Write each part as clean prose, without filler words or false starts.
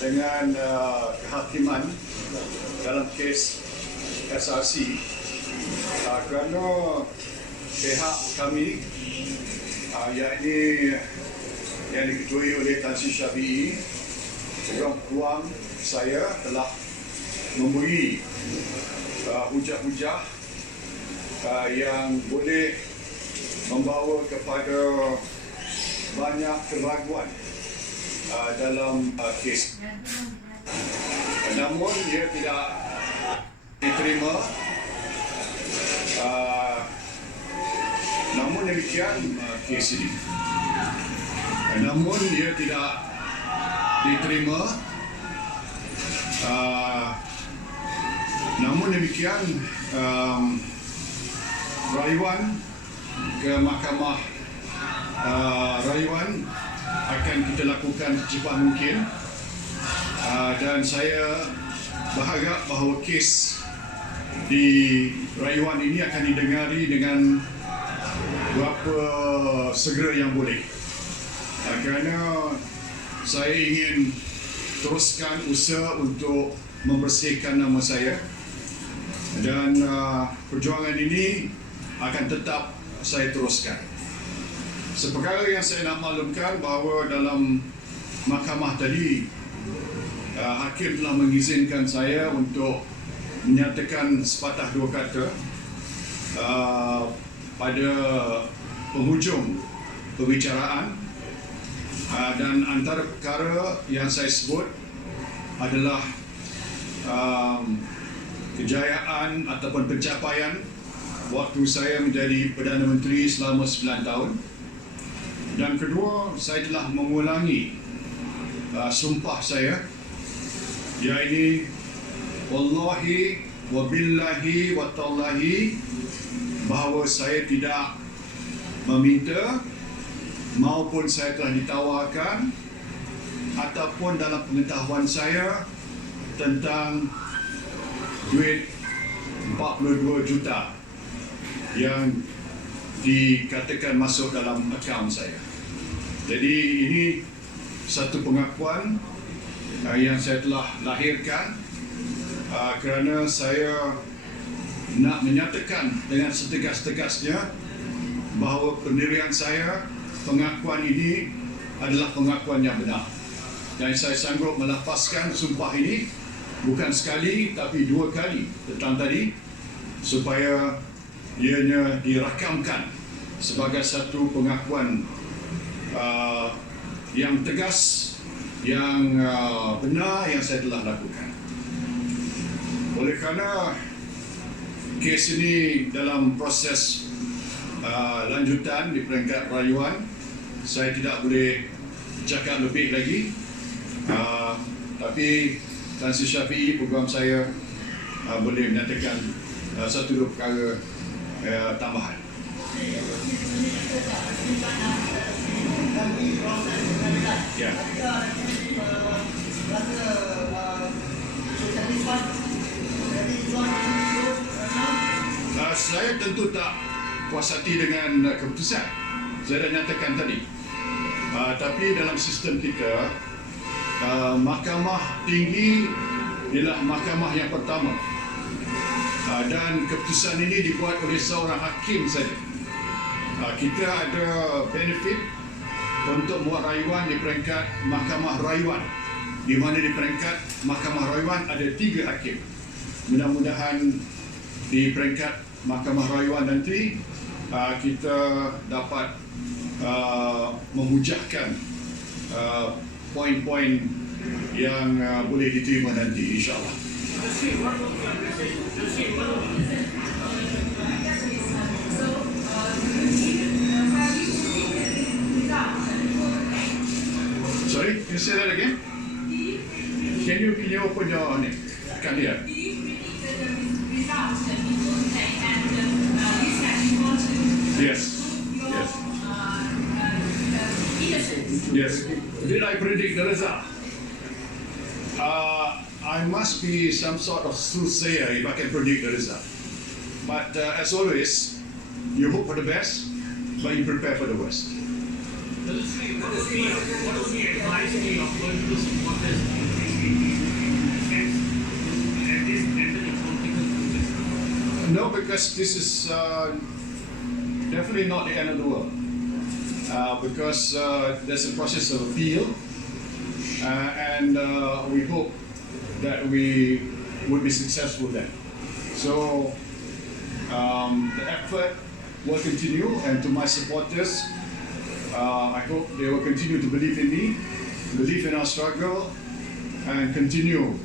dengan kehakiman dalam kes SRC kerana pihak kami yakni yang diketuai oleh Tan Sri Syafiee, peguam saya telah memberi hujah-hujah yang boleh membawa kepada banyak keraguan dalam kes. Namun ia tidak diterima. Namun demikian kes ini. Namun ia tidak diterima. Namun demikian rayuan ke Mahkamah Rayuan akan kita lakukan secepat mungkin, dan saya berharap bahawa kes di rayuan ini akan didengari dengan berapa segera yang boleh, kerana saya ingin teruskan usaha untuk membersihkan nama saya, dan perjuangan ini akan tetap saya teruskan. Seperkara yang saya nak maklumkan bahawa dalam mahkamah tadi hakim telah mengizinkan saya untuk menyatakan sepatah dua kata pada penghujung perbicaraan, dan antara perkara yang saya sebut adalah kejayaan ataupun pencapaian waktu saya menjadi Perdana Menteri selama 9 tahun. Dan kedua, saya telah mengulangi sumpah saya, iaitu wallahi wa billahi wa tallahi, bahawa saya tidak meminta maupun saya telah ditawarkan ataupun dalam pengetahuan saya tentang duit 42 juta yang dikatakan masuk dalam akaun saya. Jadi ini satu pengakuan yang saya telah lahirkan kerana saya nak menyatakan dengan setegas-tegasnya bahawa pendirian saya, pengakuan ini adalah pengakuan yang benar, dan saya sanggup melafazkan sumpah ini bukan sekali tapi 2 kali tentang tadi, supaya ianya dirakamkan sebagai satu pengakuan yang tegas, yang benar yang saya telah lakukan. Oleh kerana kes ini dalam proses lanjutan di peringkat rayuan, saya tidak boleh cakap lebih lagi, tapi Tan Sri Syafiee, peguam saya, boleh menyatakan satu dua perkara tambahan. Ya. Saya tentu tak puas hati dengan keputusan. Saya dah nyatakan tadi. Tapi dalam sistem kita, mahkamah tinggi ialah mahkamah yang pertama, dan keputusan ini dibuat oleh seorang hakim saja. Kita ada benefit untuk buat rayuan di peringkat Mahkamah Rayuan, di mana di peringkat Mahkamah Rayuan ada 3 hakim. Mudah-mudahan di peringkat Mahkamah Rayuan nanti kita dapat memujahkan poin-poin yang boleh diterima nanti, insyaAllah. Sorry, can you say that again? Can you open your name? Can't hear. Yes. Yes. Yes. Did I predict the result? I must be some sort of soothsayer if I can predict the result. But as always, you hope for the best, but you prepare for the worst. What is the advice of the No, because this is definitely not the end of the world. Because there's a process of appeal, and we hope that we will be successful then. So the effort will continue, and to my supporters, I hope they will continue to believe in me, believe in our struggle, and continue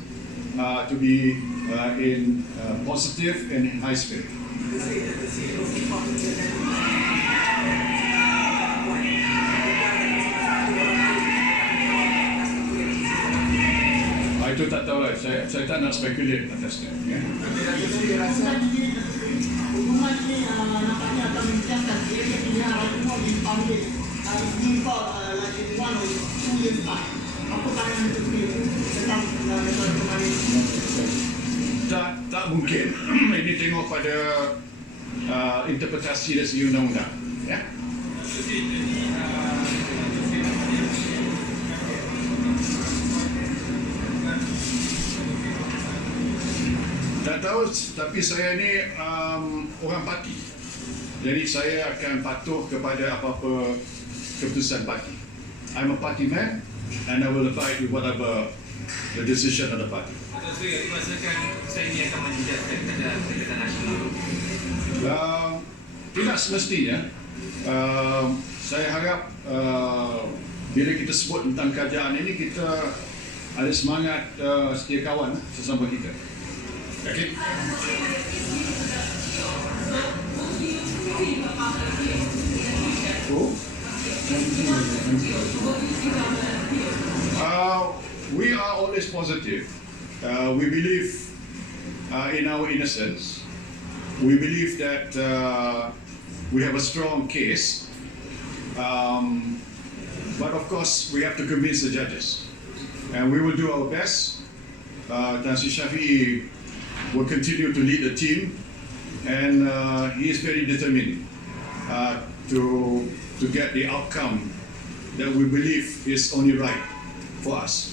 to be in positive and in high spirit. Itu tak tahu lah, saya tak nak speculate atasnya. Ya. Jadi rasa hubungan ini nampaknya akan menjadikan dia punya semua dipanggil impor lagi 1 or 2 years back. Apakah yang itu tentang kembali? Tak mungkin. Ini tengok pada interpretasi dari segi undang-undang. Ya. Tak tahu, tapi saya ni orang parti. Jadi saya akan patuh kepada apa-apa keputusan parti. I'm a party man and I will abide with whatever the decision of the party. So, maksudkan saya ini akan menjejaskan keadaan nasional? Tidak semestinya. Saya harap bila kita sebut tentang kerajaan ini, kita ada semangat setia kawan sesama kita. Okay. We are always positive. We believe in our innocence. We believe that we have a strong case. But of course, we have to convince the judges. And we will do our best. Tan Sri Shafee will continue to lead the team, and he is very determined to get the outcome that we believe is only right for us.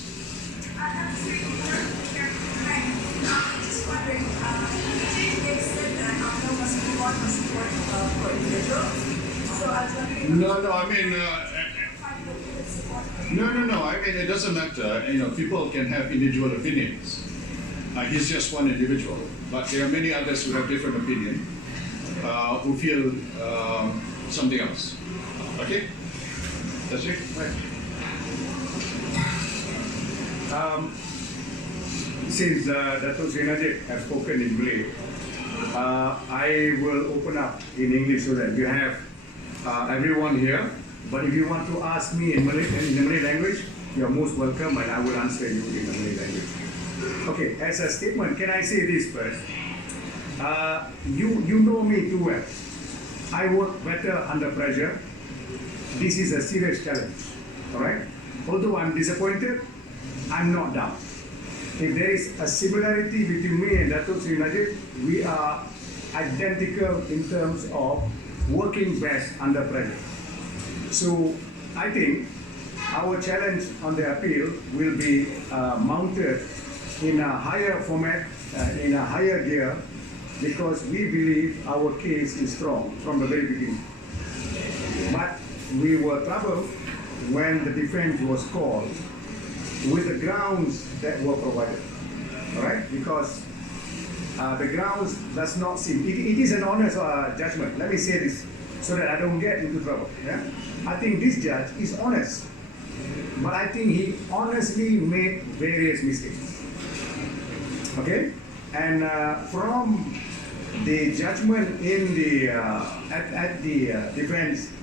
No, I mean, no. I mean, it doesn't matter. You know, people can have individual opinions. He's just one individual, but there are many others who have different opinion, who feel something else. Okay, that's it. Right. Since Dato' Sri Najib has spoken in Malay, I will open up in English so that you have everyone here. But if you want to ask me in Malay, in the Malay language, you are most welcome, and I will answer you in the Malay language. Okay, as a statement, can I say this first? You know me too well. I work better under pressure. This is a serious challenge, all right? Although I'm disappointed, I'm not down. If there is a similarity between me and Dato' Sri Najib, we are identical in terms of working best under pressure. So I think our challenge on the appeal will be mounted in a higher format, in a higher gear, because we believe our case is strong from the very beginning. But we were troubled when the defense was called with the grounds that were provided, all right? Because the grounds does not seem, it is an honest judgment. Let me say this so that I don't get into trouble. Yeah? I think this judge is honest, but I think he honestly made various mistakes. Okay, and from the judgment in the at the defense,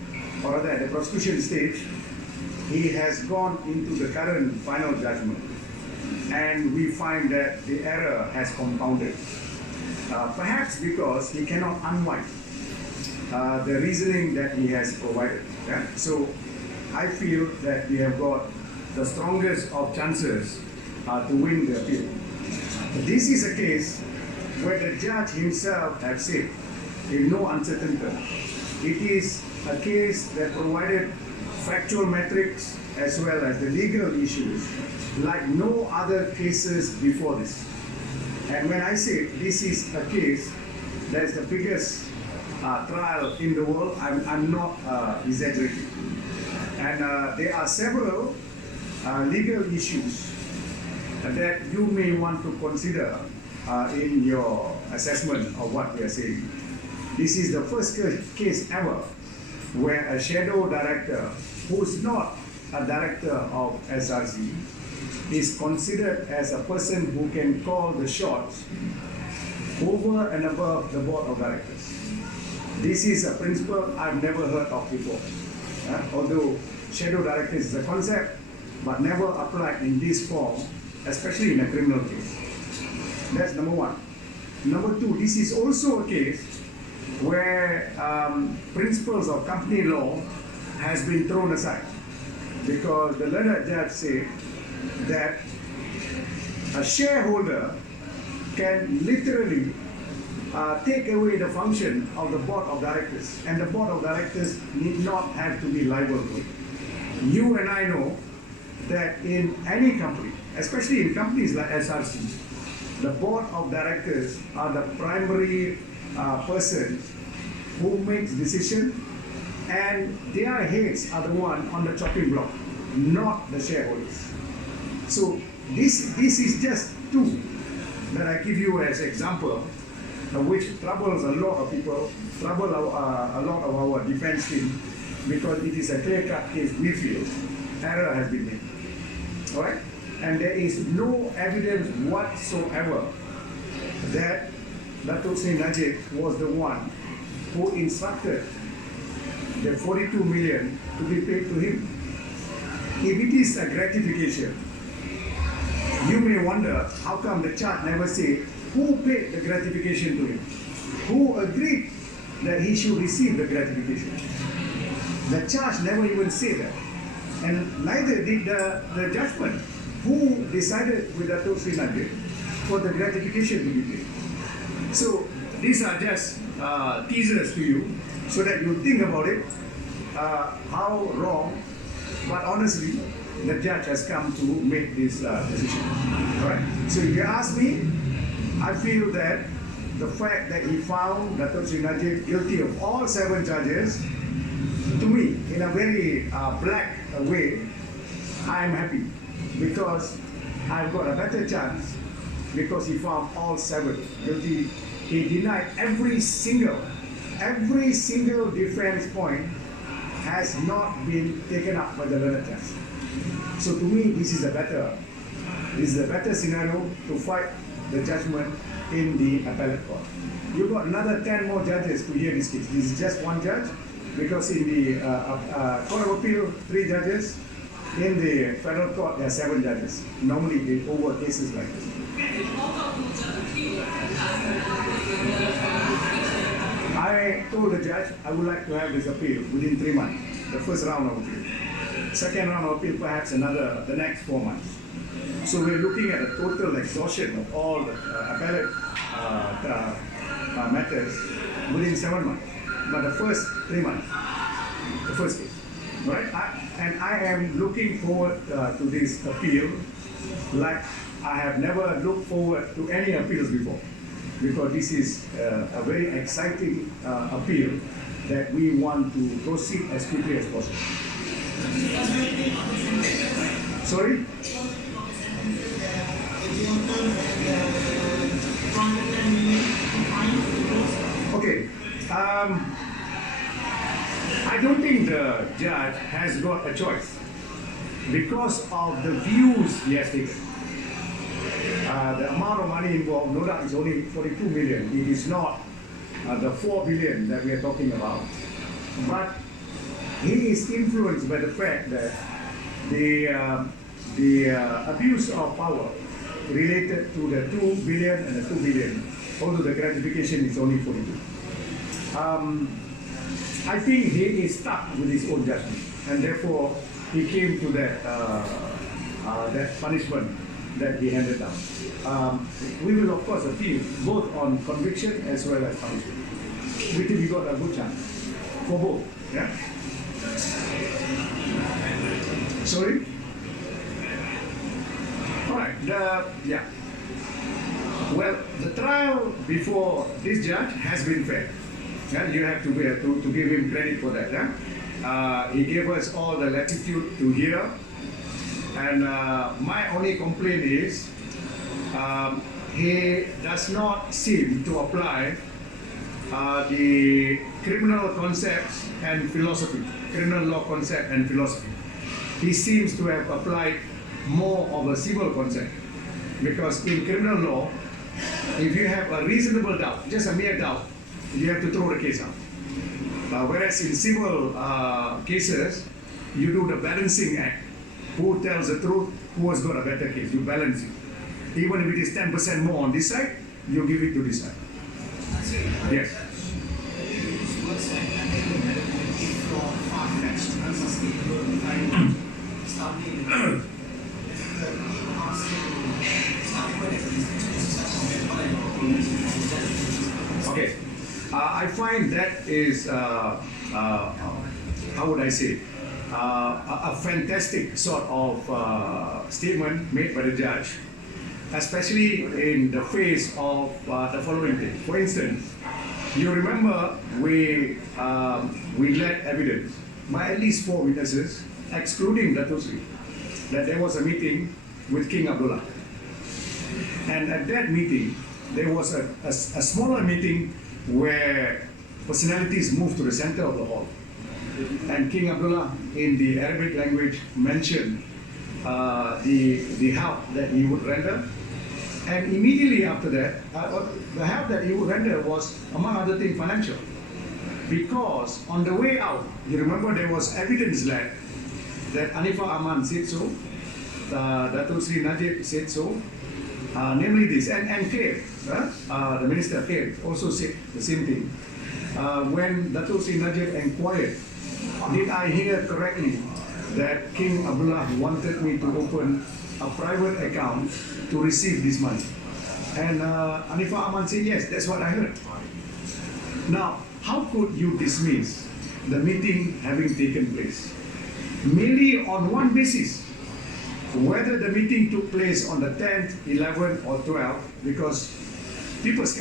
or rather at the prosecution stage, he has gone into the current final judgment, and we find that the error has compounded. Perhaps because he cannot unwind the reasoning that he has provided. Yeah? So I feel that we have got the strongest of chances to win the appeal. This is a case where the judge himself has said, in no uncertain terms, it is a case that provided factual metrics as well as the legal issues like no other cases before this. And when I say this is a case that's the biggest trial in the world. I'm not exaggerating. And there are several legal issues that you may want to consider in your assessment of what we are saying. This is the first case ever where a shadow director who's not a director of SRC is considered as a person who can call the shots over and above the board of directors. This is a principle I've never heard of before. Although shadow directors is a concept, but never applied in this form, especially in a criminal case. That's number one. Number two, this is also a case where principles of company law has been thrown aside, because the learned judge said that a shareholder can literally take away the function of the board of directors, and the board of directors need not have to be liable to it. You and I know that in any company, especially in companies like SRC, the board of directors are the primary person who makes decisions, and their heads are the one on the chopping block, not the shareholders. So this is just two that I give you as example, which troubles a lot of people, trouble a lot of our defense team, because it is a clear-cut case. We feel error has been made. All right, and there is no evidence whatsoever that Datuk Seri Najib was the one who instructed the 42 million to be paid to him. If it is a gratification, you may wonder how come the chart never say who paid the gratification to him, who agreed that he should receive the gratification. The charge never even say that, and neither did the judgment. Who decided with Datuk Seri Najib for the gratification to be paid? So these are just teasers to you, so that you think about it, how wrong, but honestly, the judge has come to make this decision. All right. So if you ask me, I feel that the fact that he found Datuk Seri Najib guilty of all 7 charges, to me, in a very black way, I am happy, because I've got a better chance, because he found all 7 guilty. He denied every single defense point has not been taken up by the learned judge. So to me, this is a better scenario to fight the judgment in the appellate court. You've got another 10 more judges to hear this case. This is just one judge, because in the Court of Appeal, 3 judges. In the federal court, there are 7 judges. Normally, they over cases like this. I told the judge I would like to have this appeal within 3 months, the first round of appeal. Second round of appeal, perhaps the next 4 months. So we're looking at a total exhaustion of all the appellate matters within 7 months. But the first 3 months, the first case. Right? I am looking forward to this appeal like I have never looked forward to any appeals before, because this is a very exciting appeal that we want to proceed as quickly as possible. Sorry? Okay. I don't think the judge has got a choice because of the views he has taken. The amount of money involved, no doubt, is only 42 million. It is not the 4 billion that we are talking about. But he is influenced by the fact that the abuse of power related to the 2 billion and the 2 billion, although the gratification is only 42. I think he is stuck with his own judgment, and therefore he came to that punishment that he handed down. We will of course appeal both on conviction as well as punishment. We think we got a good chance for both. Yeah. Sorry. All right. Yeah. Well, the trial before this judge has been fair. Yeah, you have to give him credit for that. He gave us all the latitude to hear. And my only complaint is he does not seem to apply the criminal concepts and philosophy, criminal law concept and philosophy. He seems to have applied more of a civil concept, because in criminal law, if you have a reasonable doubt, just a mere doubt, you have to throw the case out. Whereas in civil cases, you do the balancing act. Who tells the truth? Who has got a better case? You balance it. Even if it is 10% more on this side, you give it to this side. Yes. Okay. I find that is, how would I say, a fantastic sort of statement made by the judge, especially in the face of the following thing. For instance, you remember we led evidence by at least 4 witnesses, excluding Dato' Sri, that there was a meeting with King Abdullah. And at that meeting, there was a smaller meeting where personalities moved to the center of the hall. And King Abdullah, in the Arabic language, mentioned the help that he would render. And immediately after that, the help that he would render was, among other things, financial. Because on the way out, you remember there was evidence that Anifah Aman said so, Dato' Sri Najib said so, namely this, and Khair, the Minister Khair also said the same thing. When Dato' Sri Najib inquired, did I hear correctly that King Abdullah wanted me to open a private account to receive this money? And Anifah Aman said, yes, that's what I heard. Now, how could you dismiss the meeting having taken place? Merely on one basis, whether the meeting took place on the 10th, 11th, or 12th, because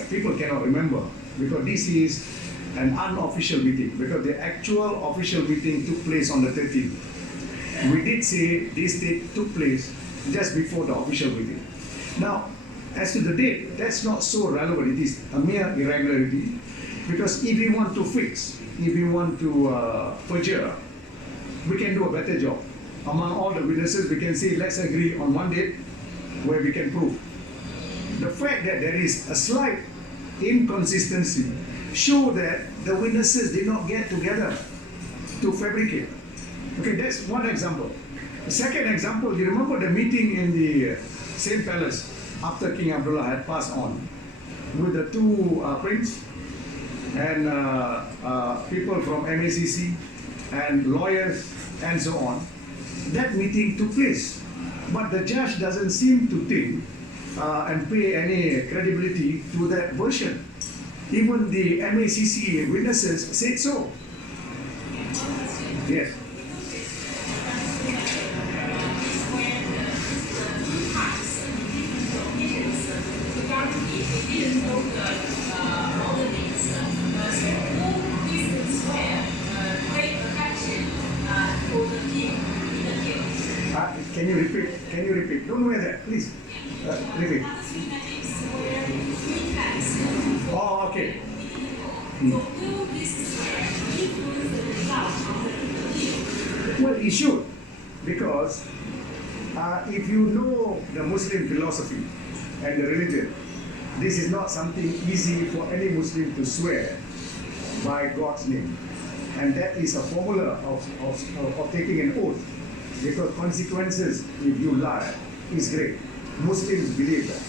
people cannot remember, because this is an unofficial meeting, because the actual official meeting took place on the 13th. We did say this date took place just before the official meeting. Now, as to the date, that's not so relevant. It is a mere irregularity, because if we want to fix, if we want to perjure, we can do a better job. Among all the witnesses, we can say, let's agree on one date where we can prove. The fact that there is a slight inconsistency show that the witnesses did not get together to fabricate. Okay, that's one example. The second example, you remember the meeting in the same palace after King Abdullah had passed on with the two princes and people from MACC and lawyers and so on. That meeting took place, but the judge doesn't seem to think and pay any credibility to that version. Even the MACC witnesses said so. Yes. Can you repeat? Can you repeat? Don't wear that, please. Repeat. Oh, okay. Well, it should, because if you know the Muslim philosophy and the religion, this is not something easy for any Muslim to swear by God's name. And that is a formula of taking an oath, because consequences if you lie is great. Muslims believe that.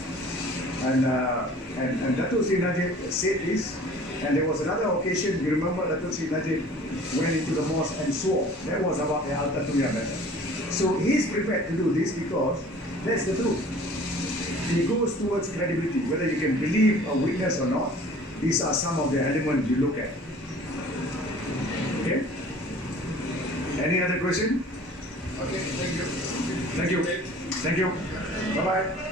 And Dato' Sri Najib said this, and there was another occasion, you remember Dato' Sri Najib went into the mosque and swore. That was about the Al-Tatumiyah matter. So he's prepared to do this because that's the truth. He goes towards credibility, whether you can believe a witness or not. These are some of the elements you look at. Okay? Any other question? Okay, thank you. Thank you. Thank you. Bye-bye.